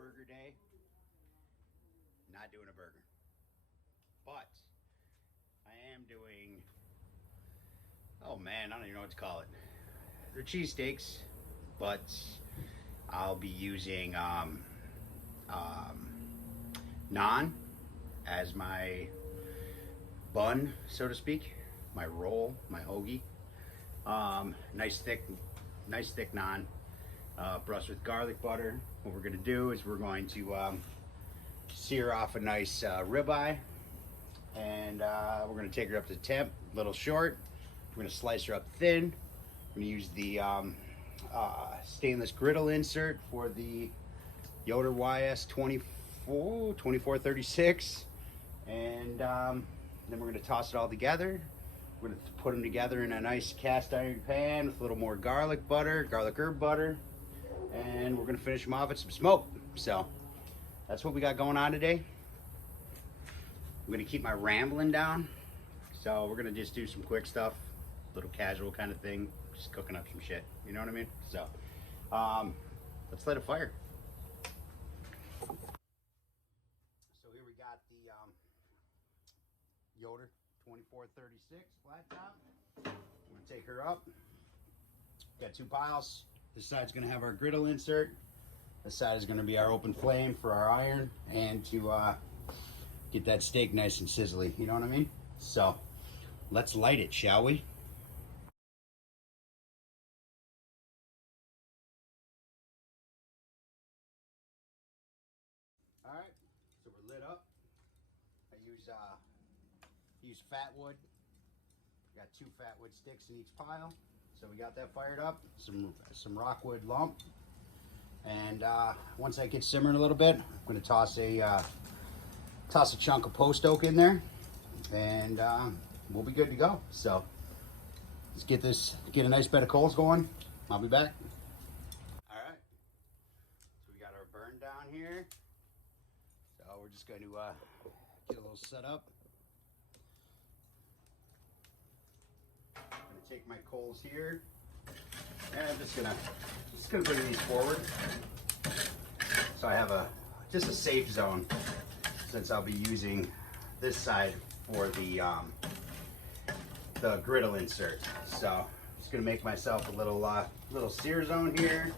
burger day. Not doing a burger. But I am doing, oh man, I don't even know what to call it. They're cheesesteaks, but I'll be using naan as my bun, so to speak, my roll, my hoagie. Nice thick naan, brushed with garlic butter. What we're gonna do is we're going to sear off a nice ribeye, and we're gonna take her up to temp, a little short. We're gonna slice her up thin. I'm gonna use the stainless griddle insert for the Yoder YS24x36, and then we're gonna toss it all together. We're gonna put them together in a nice cast iron pan with a little more garlic herb butter, and we're gonna finish them off with some smoke. So that's what we got going on today. I'm gonna keep my rambling down, so we're gonna just do some quick stuff, little casual kind of thing, just cooking up some shit, you know what I mean? So let's light a fire. So here we got the Yoder 24x36 flat top. I'm gonna take her up. Got two piles. This side's gonna have our griddle insert. This side is gonna be our open flame for our iron and to get that steak nice and sizzly, you know what I mean? So let's light it, shall we? All right, so we're lit up. I use fat wood. Got two fat wood sticks in each pile. So we got that fired up. Some rockwood lump. And once that gets simmering a little bit, I'm gonna toss a chunk of post oak in there, and we'll be good to go. So let's get a nice bed of coals going. I'll be back. All right, so we got our burn down here. So we're just going to get a little set up. I'm gonna take my coals here, and I'm just gonna bring these forward, so I have just a safe zone, since I'll be using this side for the griddle insert. So I'm just gonna make myself a little sear zone here,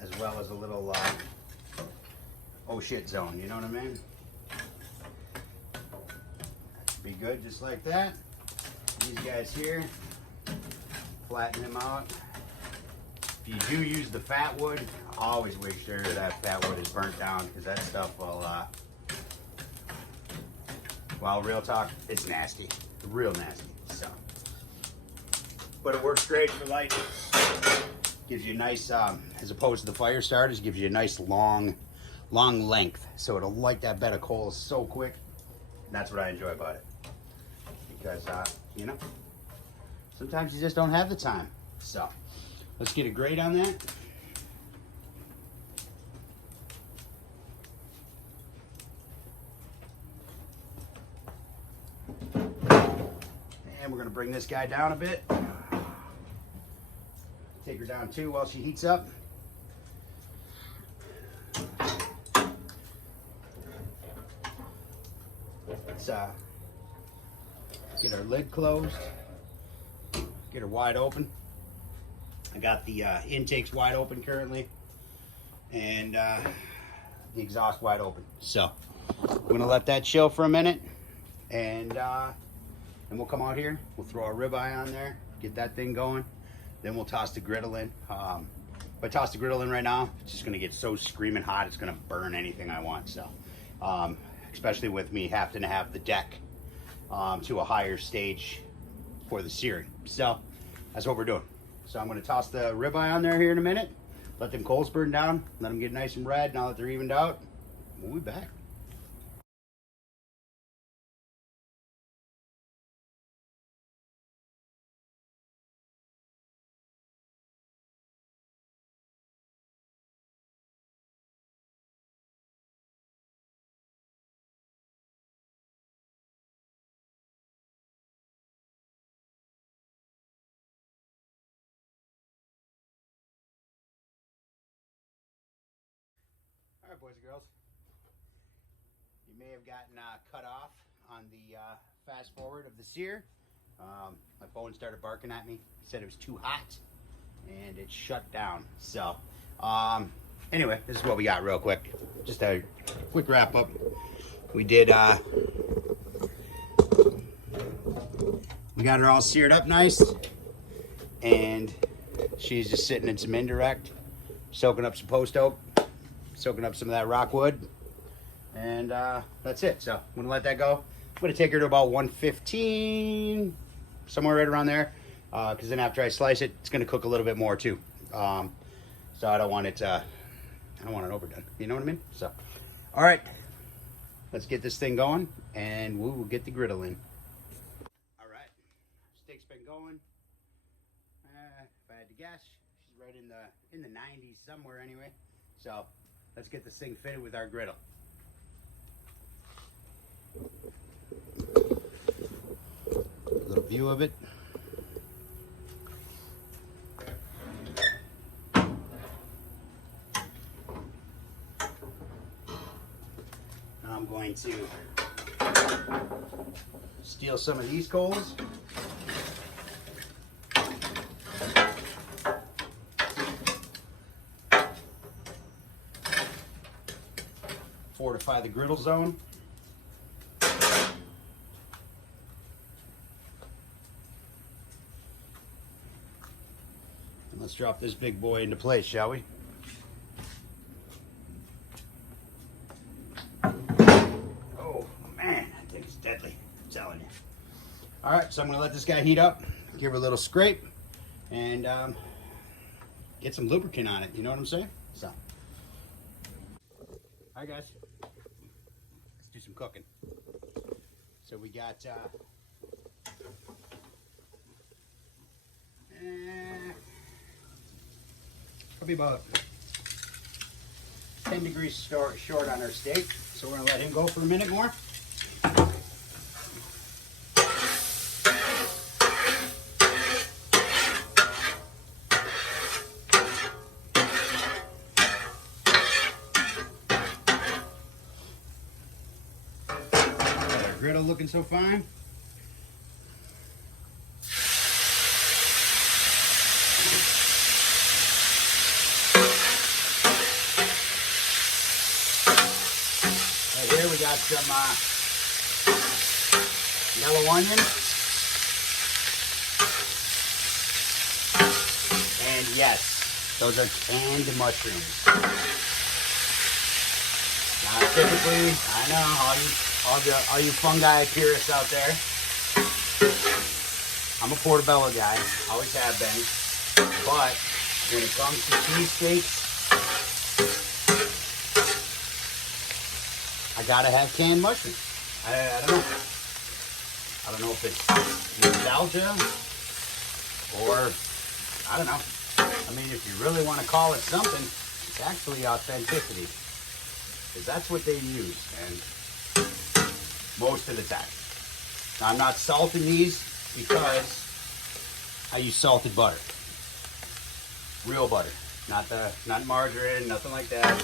as well as a little oh shit zone, you know what I mean? That should be good, just like that. These guys here, flatten them out. If you do use the fat wood, always make sure that fat wood is burnt down, because that stuff will, well, real talk, it's nasty, real nasty. So, but it works great for lighting. Gives you a nice, as opposed to the fire starters, gives you a nice long length, so it'll light that bed of coals so quick. That's what I enjoy about it, because you know, sometimes you just don't have the time. So let's get a grate on that. And we're gonna bring this guy down a bit. Take her down too while she heats up. Let's get our lid closed, get her wide open. I got the intakes wide open currently, and the exhaust wide open. So I'm gonna let that chill for a minute, and we'll come out here, we'll throw our ribeye on there, get that thing going, then we'll toss the griddle in. If I toss the griddle in right now, it's just gonna get so screaming hot, it's gonna burn anything I want. So especially with me having to have the deck to a higher stage for the searing. So that's what we're doing. So I'm gonna toss the ribeye on there here in a minute, let them coals burn down, let them get nice and red. Now that they're evened out, we'll be back. right, boys and girls. You may have gotten cut off on the fast forward of the sear. My phone started barking at me. It said it was too hot, and it shut down. So, anyway, this is what we got real quick. Just a quick wrap up. We did, we got her all seared up nice, and she's just sitting in some indirect, soaking up some post oak, soaking up some of that rockwood, and that's it. So I'm gonna let that go. I'm gonna take her to about 115, somewhere right around there, because then after I slice it, it's gonna cook a little bit more too. So I don't want it overdone. You know what I mean? So, all right, let's get this thing going, and we will get the griddle in. All right, steak's been going. If I had to guess, she's right in the 90s somewhere anyway. So let's get this thing fitted with our griddle. A little view of it. Now I'm going to steal some of these coals. Fortify the griddle zone. And let's drop this big boy into place, shall we? Oh man, that thing is deadly, I'm telling you. All right, so I'm gonna let this guy heat up, give her a little scrape, and get some lubricant on it, you know what I'm saying? So, all right guys, let's do some cooking. So we got probably about 10 degrees short on our steak. So we're gonna let him go for a minute more. Got our griddle looking so fine. Here we got some yellow onion, and yes, those are canned mushrooms. Now, typically, I know all you fungi purists out there, I'm a portobello guy, always have been, but when it comes to cheesesteaks, I gotta have canned mushrooms. I don't know. I don't know if it's nostalgia or I don't know. I mean, if you really want to call it something, it's actually authenticity, because that's what they use, and most of the time. Now, I'm not salting these because I use salted butter, real butter, not margarine, nothing like that.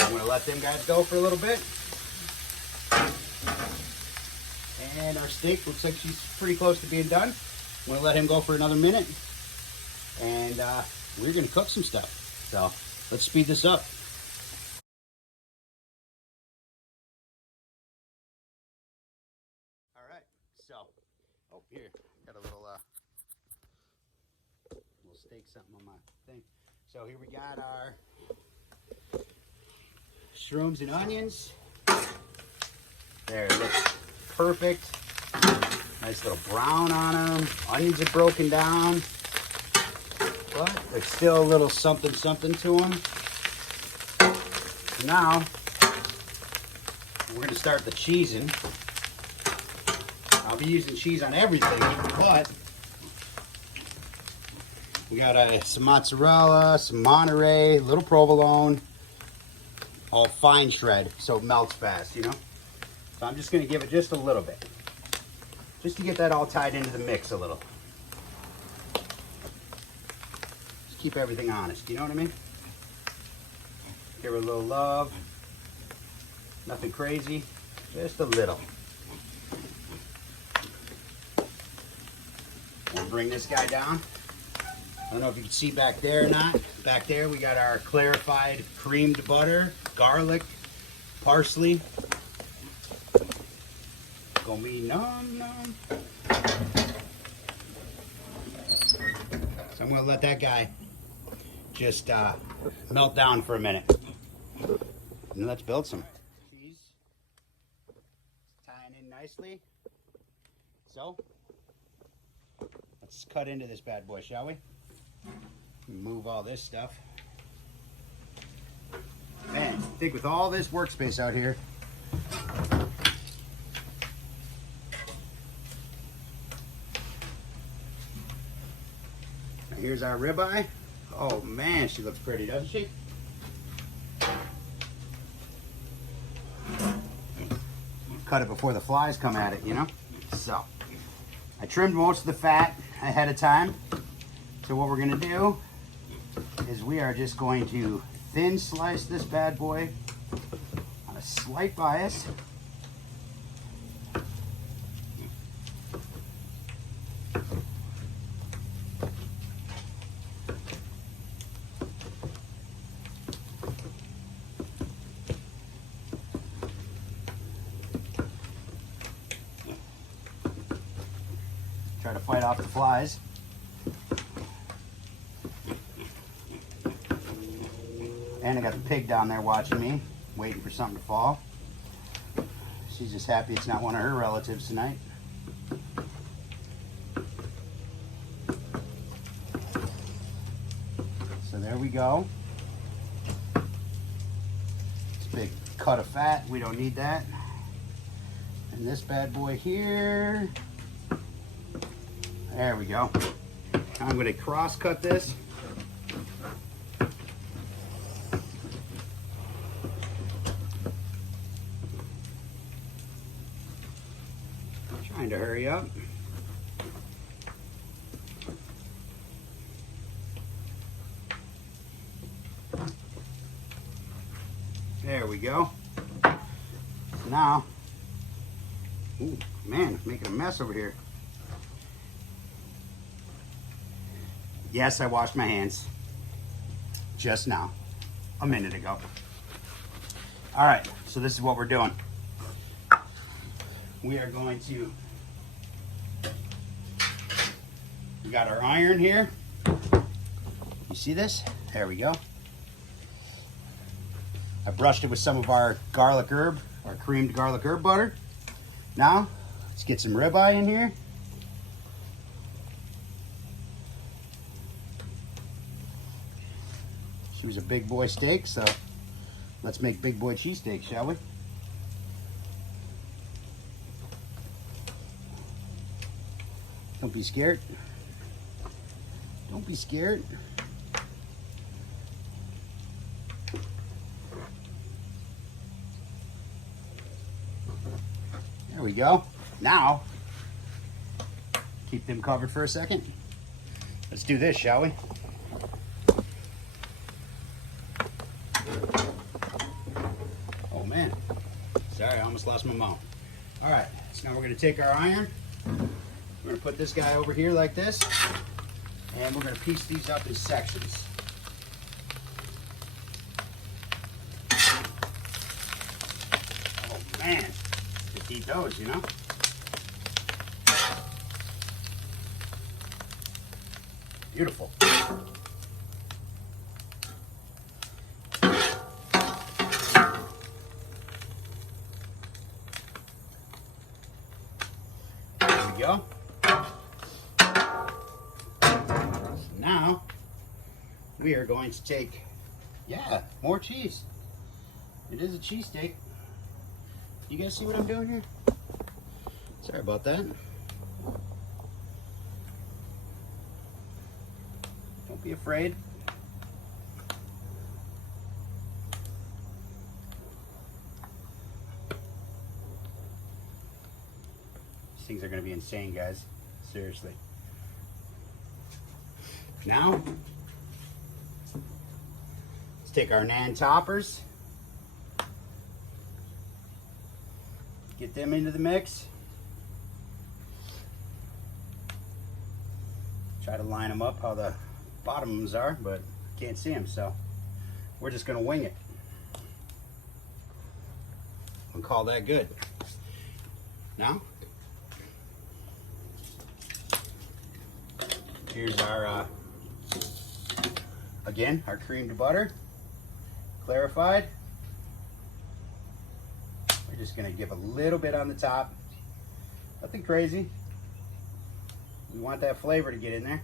I'm going to let them guys go for a little bit. And our steak looks like she's pretty close to being done. I'm going to let him go for another minute. And we're going to cook some stuff. So let's speed this up. All right. So, oh, here. Got a little steak something on my thing. So here we got our shrooms and onions. There, it looks perfect. Nice little brown on them. Onions are broken down, but there's still a little something to them. So now we're going to start the cheesing. I'll be using cheese on everything, but we got some mozzarella, some Monterey, a little provolone, all fine shred so it melts fast, you know. So I'm just going to give it just a little bit, just to get that all tied into the mix a little. keep everything honest, you know what I mean? Give her a little love. Nothing crazy, just a little. We'll bring this guy down. I don't know if you can see back there or not. Back there we got our clarified creamed butter, garlic, parsley. Gonna be nom nom. So I'm gonna let that guy just melt down for a minute. And let's build some. Cheese tying in nicely. So let's cut into this bad boy, shall we? Move all this stuff. Man, I think with all this workspace out here, here's our ribeye. Oh man, she looks pretty, doesn't she? Cut it before the flies come at it, you know? So, I trimmed most of the fat ahead of time. So what we're gonna do is we are just going to thin slice this bad boy on a slight bias. Try to fight off the flies. And I got the pig down there watching me, waiting for something to fall. She's just happy it's not one of her relatives tonight. So there we go. It's a big cut of fat, we don't need that. And this bad boy here, there we go. I'm going to cross cut this. Trying to hurry up. There we go. Now, ooh, man, making a mess over here. Yes, I washed my hands just now, a minute ago. All right, so this is what we're doing. We are going to, we got our iron here. You see this? There we go. I brushed it with some of our garlic herb, our creamed garlic herb butter. Now, let's get some ribeye in here. She was a big boy steak, so let's make big boy cheesesteaks, shall we? Don't be scared. Don't be scared. There we go. Now, keep them covered for a second. Let's do this, shall we? Oh man, sorry, I almost lost my mouth. All right, so now we're gonna take our iron. We're gonna put this guy over here like this, and we're gonna piece these up in sections. Oh man, just eat those, you know? Beautiful. There we go. Now, we are going to take, yeah, more cheese. It is a cheesesteak. You guys see what I'm doing here? Sorry about that. Don't be afraid. These things are going to be insane, guys. Seriously. Now, Let's take our Naan toppers, get them into the mix. Try to line them up how the bottoms are, but can't see them, so we're just gonna wing it. We'll call that good. Now, here's our, again, our creamed butter, clarified. We're just gonna give a little bit on the top. Nothing crazy. We want that flavor to get in there.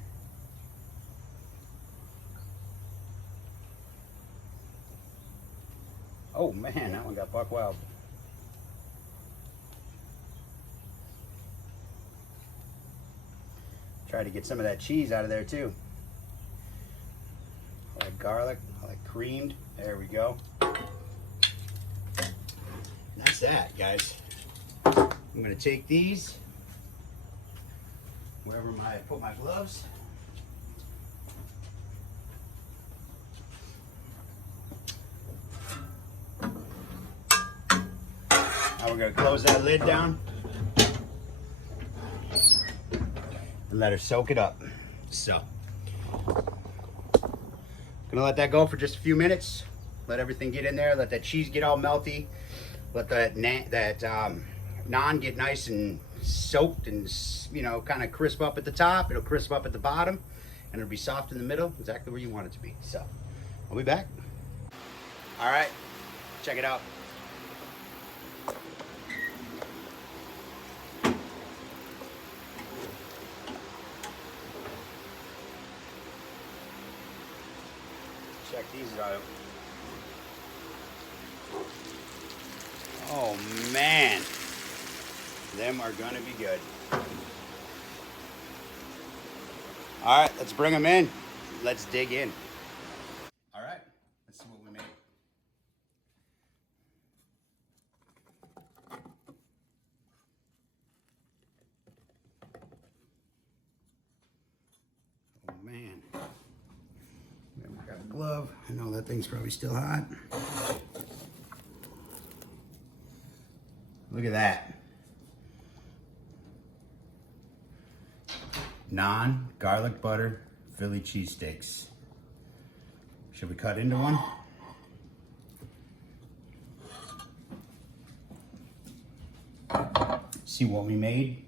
Oh man, that one got buck wild. Try to get some of that cheese out of there too. I like garlic, I like creamed. There we go. And that's that, guys. I'm gonna take these, wherever I put my gloves. Now we're gonna close that lid down and let her soak it up. So, gonna let that go for just a few minutes. Let everything get in there. Let that cheese get all melty. Let that naan get nice and soaked and, you know, kind of crisp up at the top. It'll crisp up at the bottom, and it'll be soft in the middle, exactly where you want it to be. So, I'll be back. All right, check it out. Check these out. Oh man, them are gonna be good. All right, let's bring them in. Let's dig in. All right, let's see what we made. Oh man. Grab a glove. I know that thing's probably still hot. Look at that. Naan, garlic butter, Philly cheesesteaks. Should we cut into one? See what we made.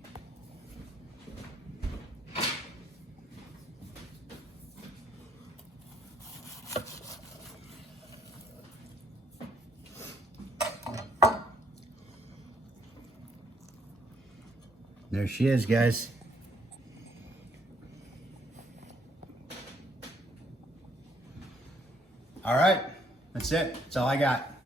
There she is, guys. All right, that's it. That's all I got.